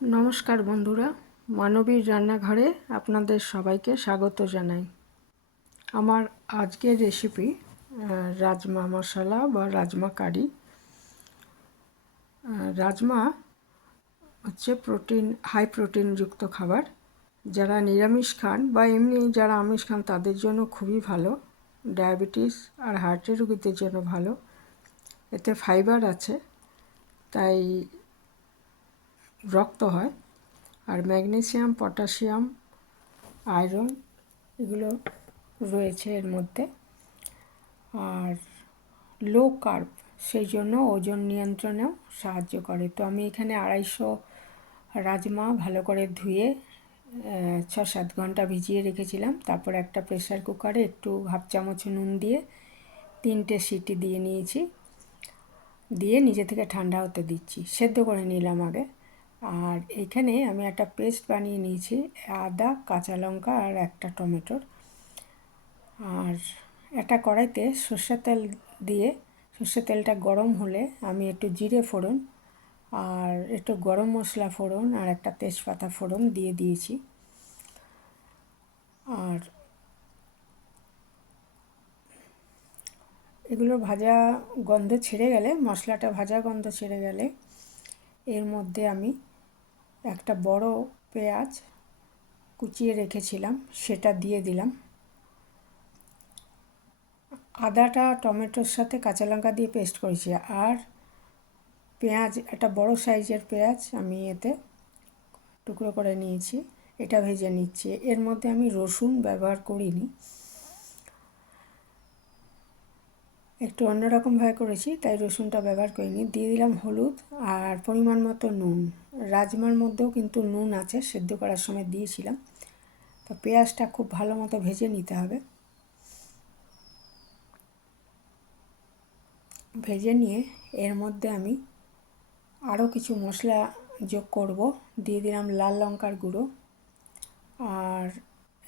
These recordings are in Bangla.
নমস্কার বন্ধুরা, মানবীর রান্নাঘরে আপনাদের সবাইকে স্বাগত জানাই। আমার আজকের রেসিপি রাজমা মশলা বা রাজমা কারি। রাজমা হচ্ছে হাই প্রোটিনযুক্ত খাবার। যারা নিরামিষ খান বা এমনি যারা আমিষ খান তাদের জন্য খুবই ভালো। ডায়াবেটিস আর হার্টের রোগীদের জন্য ভালো। এতে ফাইবার আছে, তাই রক্ত হয়। আর ম্যাগনেসিয়াম, পটাশিয়াম, আয়রন এগুলো রয়েছে এর মধ্যে। আর লো কার্ব, সেই জন্য ওজন নিয়ন্ত্রণেও সাহায্য করে। তো আমি এখানে 250 রাজমা ভালো করে ধুয়ে 6-7 ঘন্টা ভিজিয়ে রেখেছিলাম। তারপর একটা প্রেসার কুকারে একটু হাফ চামচ নুন দিয়ে 3টে সিটি দিয়ে নিয়েছি, দিয়ে নিজে থেকে ঠান্ডা হতে দিচ্ছি। সেদ্ধ করে নিলাম আগে। আর এখানে আমি একটা পেস্ট বানিয়ে নিয়েছি, আদা, কাঁচা লঙ্কা আর একটা টমেটোর। আর একটা কড়াইতে সর্ষের তেল দিয়ে, সর্ষের তেলটা গরম হলে আমি একটু জিরে ফোড়ন আর একটু গরম মশলা ফোড়ন আর একটা তেজপাতা ফোড়ন দিয়ে দিয়েছি। আর এগুলো ভাজা গন্ধ ছেড়ে গেলে, মশলাটা ভাজা গন্ধ ছেড়ে গেলে এর মধ্যে আমি একটা বড় পেঁয়াজ কুচিয়ে রেখেছিলাম সেটা দিয়ে দিলাম। আদাটা টমেটোর সাথে কাঁচা লঙ্কা দিয়ে পেস্ট করেছি। আর পেঁয়াজ, একটা বড় সাইজের পেঁয়াজ আমি এতে টুকরো করে নিয়েছি, এটা ভেজে নিচ্ছি। এর মধ্যে আমি রসুন ব্যবহার করিনি, একটু অন্যরকমভাবে করেছি তাই রসুনটা ব্যবহার করিনি। দিয়ে দিলাম হলুদ আর পরিমাণ মতো নুন। রাজমার মধ্যেও কিন্তু নুন আছে, সেদ্ধ করার সময় দিয়েছিলাম। তো পেঁয়াজটা খুব ভালো মতো ভেজে নিতে হবে। ভেজে নিয়ে এর মধ্যে আমি আরও কিছু মশলা যোগ করব। দিয়ে দিলাম লাল লঙ্কার গুঁড়ো আর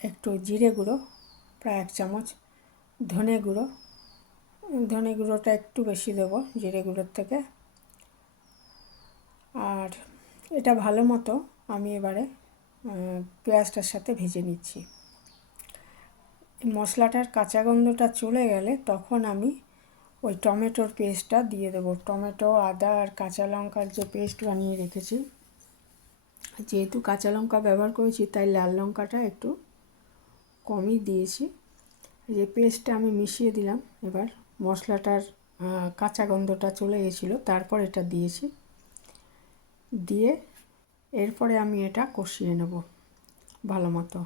একটু জিরে গুঁড়ো, প্রায় 1 চামচ, ধনে গুঁড়োটা একটু বেশি দেবো জিরে গুঁড়োর থেকে। আর এটা ভালো মতো আমি এবারে পেঁয়াজটার সাথে ভেজে নিচ্ছি। মশলাটার কাঁচা গন্ধটা চলে গেলে তখন আমি ওই টমেটোর পেস্টটা দিয়ে দেবো। টমেটো, আদা আর কাঁচা লঙ্কার যে পেস্ট বানিয়ে রেখেছি, যেহেতু কাঁচা লঙ্কা ব্যবহার করেছি তাই লাল লঙ্কাটা একটু কমই দিয়েছি। যে পেস্টটা আমি মিশিয়ে দিলাম। এবার মশলাটার কাঁচা গন্ধটা চলে গেছিলো, তারপর এটা দিয়েছি। দিয়ে এরপরে আমি এটা কষিয়ে নেব ভালো মতো।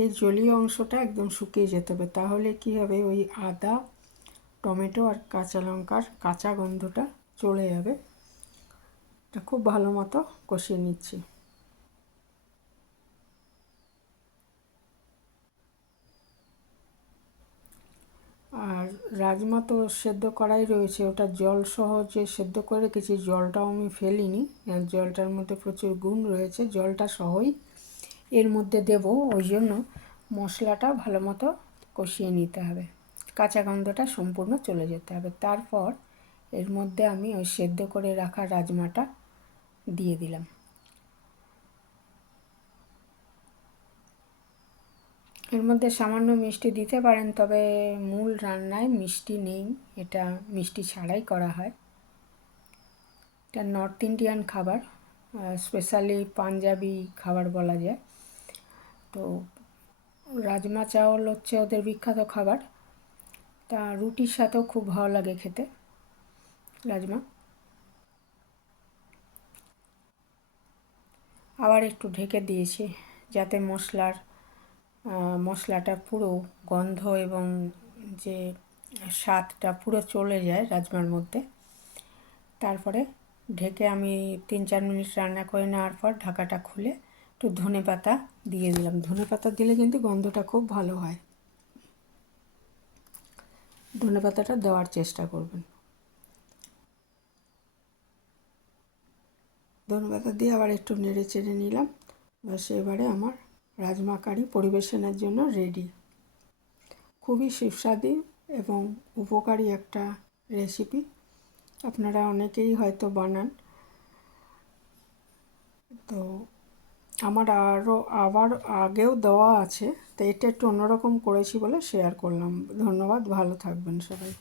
এই জলীয় অংশটা একদম শুকিয়ে যেতে হবে, তাহলে কি হবে, ওই আদা, টমেটো আর কাঁচা লঙ্কার কাঁচা গন্ধটা চলে যাবে। এটা খুব ভালো মতো কষিয়ে নিচ্ছি। আর রাজমা তো সেদ্ধ করাই রয়েছে, ওটা জল সহ যে সেদ্ধ করে রেখেছি, জলটাও আমি ফেলিনি। জলটার মধ্যে প্রচুর গুণ রয়েছে, জলটা সহই এর মধ্যে দেব। ওই জন্য মশলাটা ভালো মতো কষিয়ে নিতে হবে, কাঁচা গন্ধটা সম্পূর্ণ চলে যেতে হবে। তারপর এর মধ্যে আমি ওই সেদ্ধ করে রাখা রাজমাটা দিয়ে দিলাম। এর মধ্যে সামান্য মিষ্টি দিতে পারেন, তবে মূল রান্নায় মিষ্টি নেই, এটা মিষ্টি ছাড়াই করা হয়। এটা নর্থ ইন্ডিয়ান খাবার, স্পেশালি পাঞ্জাবি খাবার বলা যায়। তো রাজমা চাওল হচ্ছে ওদের বিখ্যাত খাবার। তা রুটির সাথেও খুব ভালো লাগে খেতে রাজমা। আবার একটু ঢেকে দিয়েছি যাতে মশলাটা পুরো গন্ধ এবং যে স্বাদটা পুরো চলে যায় রাজমার মধ্যে। তারপরে ঢেকে আমি 3-4 মিনিট রান্না করে নেওয়ার পর ঢাকাটা খুলে একটু ধনেপাতা দিয়ে দিলাম। ধনেপাতা দিলে কিন্তু গন্ধটা খুব ভালো হয়, ধনেপাতাটা দেওয়ার চেষ্টা করবেন। ধনেপাতা দিয়ে আবার একটু নেড়ে চেড়ে নিলাম। ব্যাস, এবারে আমার রাজমা কারি পরিবেশনের জন্য রেডি। খুবই সুস্বাদু এবং উপকারী একটা রেসিপি, আপনারা অনেকেই হয়তো বানান। তো আমার আরও আবার আগেও দেওয়া আছে, তো এটা একটু অন্যরকম করেছি বলে শেয়ার করলাম। ধন্যবাদ, ভালো থাকবেন সবাই।